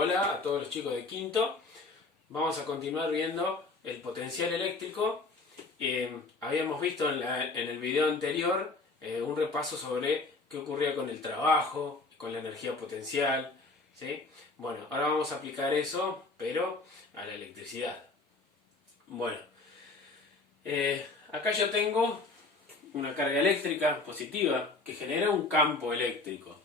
Hola a todos los chicos de quinto. Vamos a continuar viendo el potencial eléctrico. Habíamos visto en el video anterior un repaso sobre qué ocurría con el trabajo, con la energía potencial, ¿sí? Bueno, ahora vamos a aplicar eso, pero a la electricidad. Bueno, acá yo tengo una carga eléctrica positiva que genera un campo eléctrico.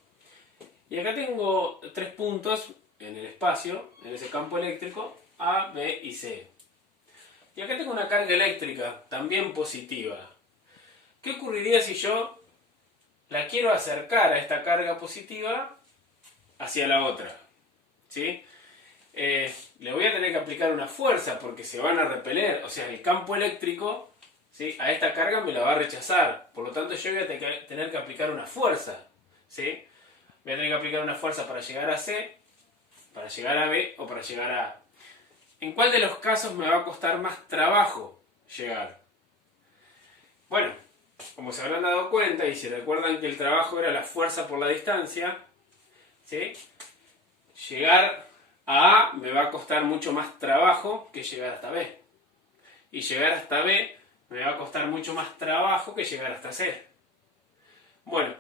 Y acá tengo tres puntos en el espacio, en ese campo eléctrico, A, B y C. Y acá tengo una carga eléctrica también positiva. ¿Qué ocurriría si yo la quiero acercar a esta carga positiva hacia la otra? ¿Sí? Le voy a tener que aplicar una fuerza porque se van a repeler. O sea, el campo eléctrico, ¿sí?, a esta carga me la va a rechazar. Por lo tanto, yo voy a tener que aplicar una fuerza, ¿sí? Voy a tener que aplicar una fuerza para llegar a C, para llegar a B o para llegar a A. ¿En cuál de los casos me va a costar más trabajo llegar? Bueno, como se habrán dado cuenta y si recuerdan que el trabajo era la fuerza por la distancia, ¿sí?, llegar a A me va a costar mucho más trabajo que llegar hasta B. Y llegar hasta B me va a costar mucho más trabajo que llegar hasta C. Bueno,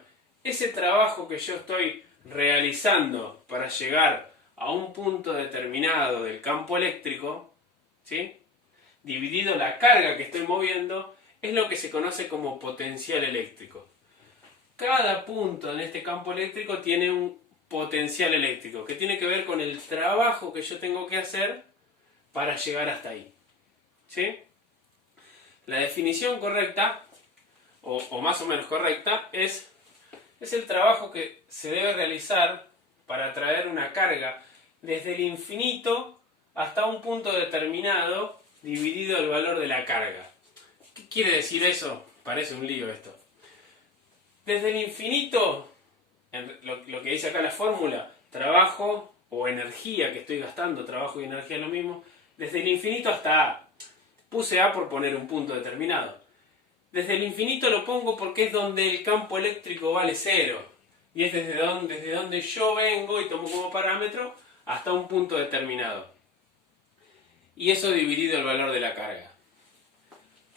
ese trabajo que yo estoy realizando para llegar a un punto determinado del campo eléctrico, ¿sí?, dividido la carga que estoy moviendo, es lo que se conoce como potencial eléctrico. Cada punto en este campo eléctrico tiene un potencial eléctrico que tiene que ver con el trabajo que yo tengo que hacer para llegar hasta ahí, ¿sí? La definición correcta, o más o menos correcta, es el trabajo que se debe realizar para traer una carga desde el infinito hasta un punto determinado dividido el valor de la carga. ¿Qué quiere decir eso? Parece un lío esto. Desde el infinito, lo que dice acá la fórmula, trabajo o energía que estoy gastando, trabajo y energía es lo mismo, desde el infinito hasta A. Puse A por poner un punto determinado. Desde el infinito lo pongo porque es donde el campo eléctrico vale cero. Y es desde donde yo vengo y tomo como parámetro hasta un punto determinado. Y eso dividido el valor de la carga.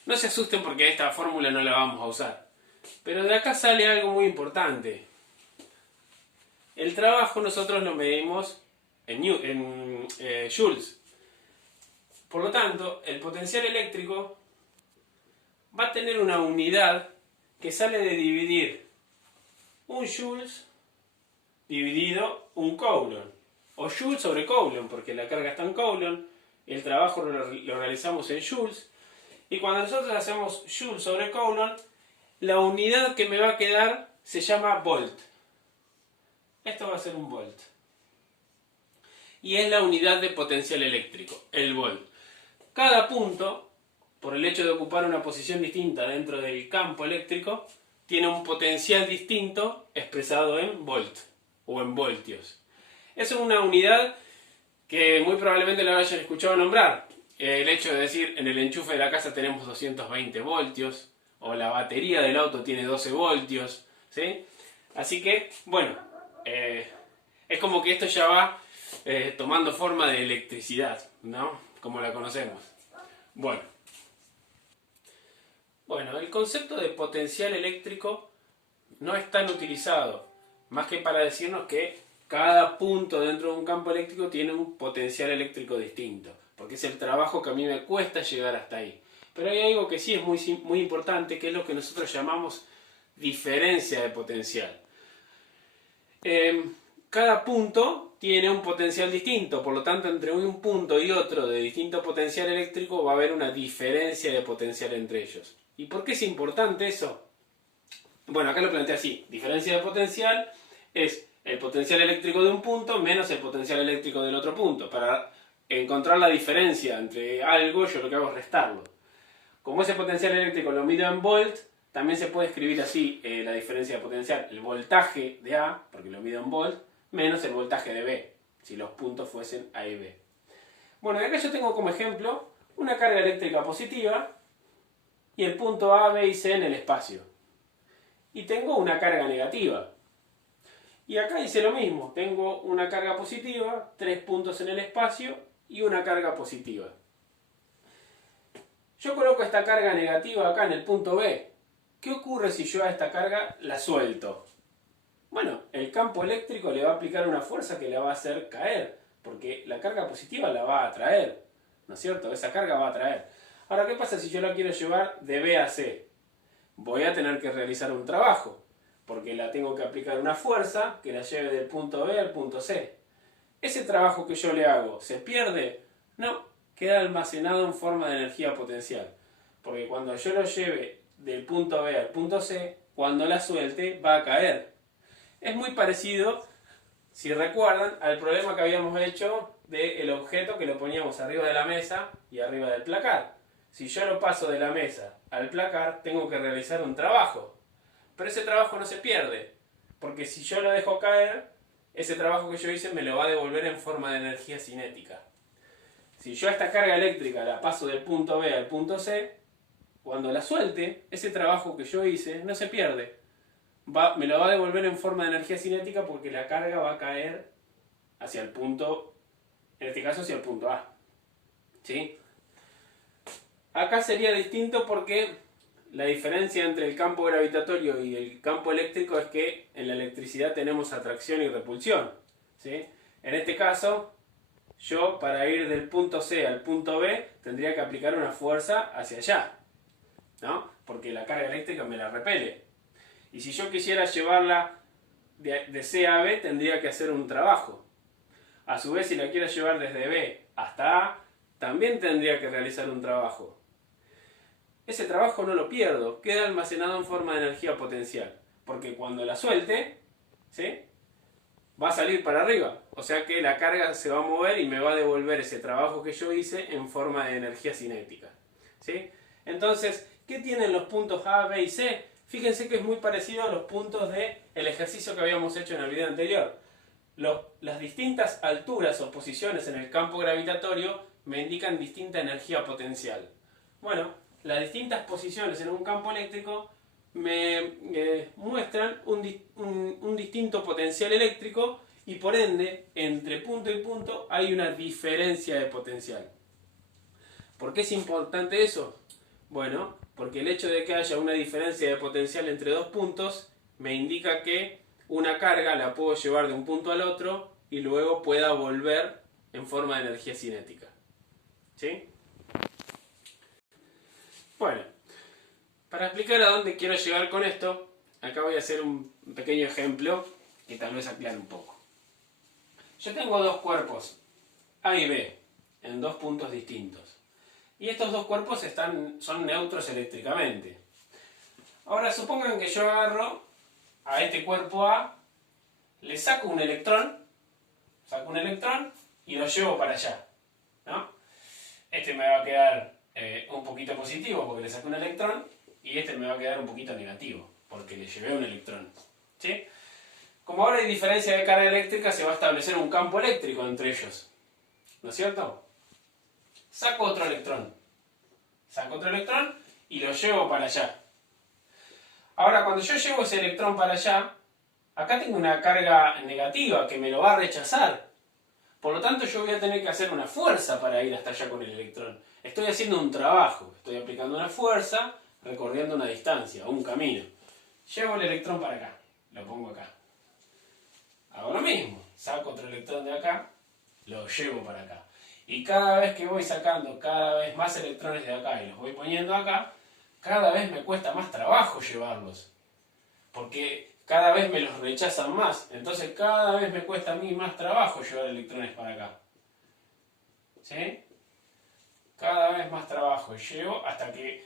No se asusten porque esta fórmula no la vamos a usar. Pero de acá sale algo muy importante. El trabajo nosotros lo medimos en joules. Por lo tanto, el potencial eléctrico va a tener una unidad que sale de dividir un joules dividido un coulomb. O joule sobre coulomb, porque la carga está en coulomb, el trabajo lo realizamos en joules. Y cuando nosotros hacemos joule sobre coulomb, la unidad que me va a quedar se llama volt. Esto va a ser un volt. Y es la unidad de potencial eléctrico, el volt. Cada punto, por el hecho de ocupar una posición distinta dentro del campo eléctrico, tiene un potencial distinto expresado en volt o en voltios. Es una unidad que muy probablemente la hayan escuchado nombrar. El hecho de decir, en el enchufe de la casa tenemos 220 voltios, o la batería del auto tiene 12 voltios, ¿sí? Así que, bueno, es como que esto ya va tomando forma de electricidad, ¿no? Como la conocemos. Bueno, el concepto de potencial eléctrico no es tan utilizado, más que para decirnos que cada punto dentro de un campo eléctrico tiene un potencial eléctrico distinto, porque es el trabajo que a mí me cuesta llegar hasta ahí. Pero hay algo que sí es muy importante, que es lo que nosotros llamamos diferencia de potencial. Cada punto tiene un potencial distinto, por lo tanto entre un punto y otro de distinto potencial eléctrico va a haber una diferencia de potencial entre ellos. ¿Y por qué es importante eso? Bueno, acá lo planteé así. Diferencia de potencial es el potencial eléctrico de un punto menos el potencial eléctrico del otro punto. Para encontrar la diferencia entre algo, yo lo que hago es restarlo. Como ese potencial eléctrico lo mido en volt, también se puede escribir así la diferencia de potencial. El voltaje de A, porque lo mido en volt, menos el voltaje de B, si los puntos fuesen A y B. Bueno, acá yo tengo como ejemplo una carga eléctrica positiva y el punto A, B y C en el espacio. Y tengo una carga negativa. Y acá hice lo mismo, tengo una carga positiva, 3 puntos en el espacio y una carga positiva. Yo coloco esta carga negativa acá en el punto B. ¿Qué ocurre si yo a esta carga la suelto? Bueno, el campo eléctrico le va a aplicar una fuerza que la va a hacer caer, porque la carga positiva la va a atraer, ¿no es cierto? Esa carga va a atraer. Ahora, ¿qué pasa si yo la quiero llevar de B a C? Voy a tener que realizar un trabajo, porque la tengo que aplicar una fuerza que la lleve del punto B al punto C. ¿Ese trabajo que yo le hago se pierde? No, queda almacenado en forma de energía potencial, porque cuando yo lo lleve del punto B al punto C, cuando la suelte va a caer. Es muy parecido, si recuerdan, al problema que habíamos hecho del objeto que lo poníamos arriba de la mesa y arriba del placar. Si yo lo paso de la mesa al placar, tengo que realizar un trabajo. Pero ese trabajo no se pierde, porque si yo lo dejo caer, ese trabajo que yo hice me lo va a devolver en forma de energía cinética. Si yo a esta carga eléctrica la paso del punto B al punto C, cuando la suelte, ese trabajo que yo hice no se pierde. Me lo va a devolver en forma de energía cinética porque la carga va a caer hacia el punto, en este caso hacia el punto A. ¿Sí? Acá sería distinto porque la diferencia entre el campo gravitatorio y el campo eléctrico es que en la electricidad tenemos atracción y repulsión. ¿Sí? En este caso, yo para ir del punto C al punto B tendría que aplicar una fuerza hacia allá, ¿no? Porque la carga eléctrica me la repele. Y si yo quisiera llevarla de C a B, tendría que hacer un trabajo. A su vez, si la quiero llevar desde B hasta A, también tendría que realizar un trabajo. Ese trabajo no lo pierdo, queda almacenado en forma de energía potencial. Porque cuando la suelte, ¿sí?, va a salir para arriba. O sea que la carga se va a mover y me va a devolver ese trabajo que yo hice en forma de energía cinética. ¿Sí? Entonces, ¿qué tienen los puntos A, B y C? Fíjense que es muy parecido a los puntos del ejercicio que habíamos hecho en el video anterior. Las distintas alturas o posiciones en el campo gravitatorio me indican distinta energía potencial. Bueno, las distintas posiciones en un campo eléctrico me muestran un distinto potencial eléctrico y por ende, entre punto y punto hay una diferencia de potencial. ¿Por qué es importante eso? Bueno, porque el hecho de que haya una diferencia de potencial entre dos puntos me indica que una carga la puedo llevar de un punto al otro y luego pueda volver en forma de energía cinética. ¿Sí? Bueno, para explicar a dónde quiero llegar con esto, acá voy a hacer un pequeño ejemplo que tal vez aclare un poco. Yo tengo dos cuerpos, A y B, en dos puntos distintos. Y estos dos cuerpos son neutros eléctricamente. Ahora supongan que yo agarro a este cuerpo A, le saco un electrón y lo llevo para allá, ¿no? Este me va a quedar un poquito positivo porque le saqué un electrón y este me va a quedar un poquito negativo porque le llevé un electrón. ¿Sí? Como ahora hay diferencia de carga eléctrica, se va a establecer un campo eléctrico entre ellos, ¿no es cierto? Saco otro electrón y lo llevo para allá. Ahora, cuando yo llevo ese electrón para allá, acá tengo una carga negativa que me lo va a rechazar. Por lo tanto, yo voy a tener que hacer una fuerza para ir hasta allá con el electrón. Estoy haciendo un trabajo, estoy aplicando una fuerza, recorriendo una distancia, un camino. Llevo el electrón para acá, lo pongo acá. Hago lo mismo, saco otro electrón de acá, lo llevo para acá. Y cada vez que voy sacando cada vez más electrones de acá y los voy poniendo acá, cada vez me cuesta más trabajo llevarlos. Porque cada vez me los rechazan más. Entonces cada vez me cuesta a mí más trabajo llevar electrones para acá. ¿Sí? Cada vez más trabajo llevo hasta que...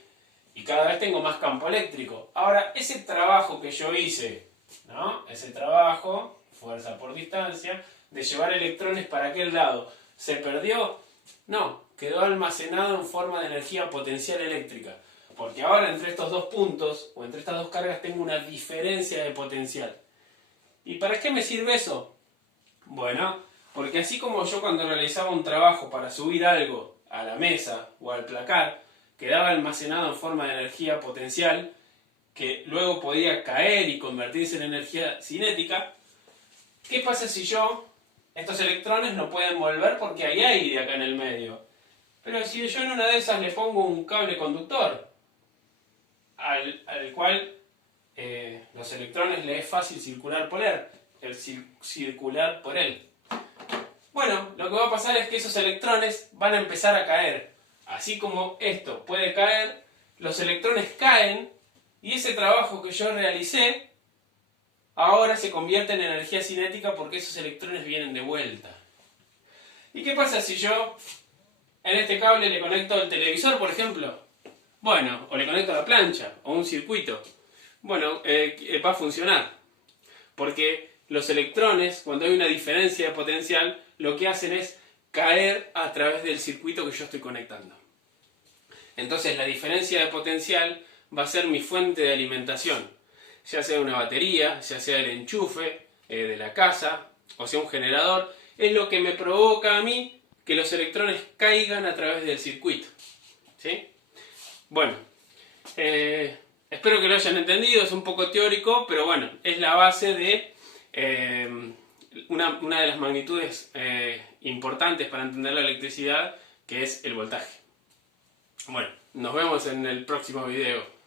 Y cada vez tengo más campo eléctrico. Ahora, ese trabajo que yo hice, ¿no? Ese trabajo, fuerza por distancia, de llevar electrones para aquel lado, ¿se perdió? No, quedó almacenado en forma de energía potencial eléctrica. Porque ahora entre estos dos puntos, o entre estas dos cargas, tengo una diferencia de potencial. ¿Y para qué me sirve eso? Bueno, porque así como yo cuando realizaba un trabajo para subir algo a la mesa o al placar, quedaba almacenado en forma de energía potencial, que luego podía caer y convertirse en energía cinética, ¿Qué pasa si estos electrones no pueden volver porque hay aire acá en el medio? Pero si yo en una de esas le pongo un cable conductor, al cual los electrones le es fácil circular por él. Bueno, lo que va a pasar es que esos electrones van a empezar a caer. Así como esto puede caer, los electrones caen y ese trabajo que yo realicé ahora se convierte en energía cinética porque esos electrones vienen de vuelta. ¿Y qué pasa si yo en este cable le conecto el televisor, por ejemplo? Bueno, o le conecto a la plancha o un circuito. Bueno, va a funcionar. Porque los electrones, cuando hay una diferencia de potencial, lo que hacen es caer a través del circuito que yo estoy conectando. Entonces la diferencia de potencial va a ser mi fuente de alimentación. Ya sea una batería, ya sea el enchufe de la casa, o sea un generador, es lo que me provoca a mí que los electrones caigan a través del circuito. ¿Sí? Bueno, espero que lo hayan entendido, es un poco teórico, pero bueno, es la base de una de las magnitudes importantes para entender la electricidad, que es el voltaje. Bueno, nos vemos en el próximo video.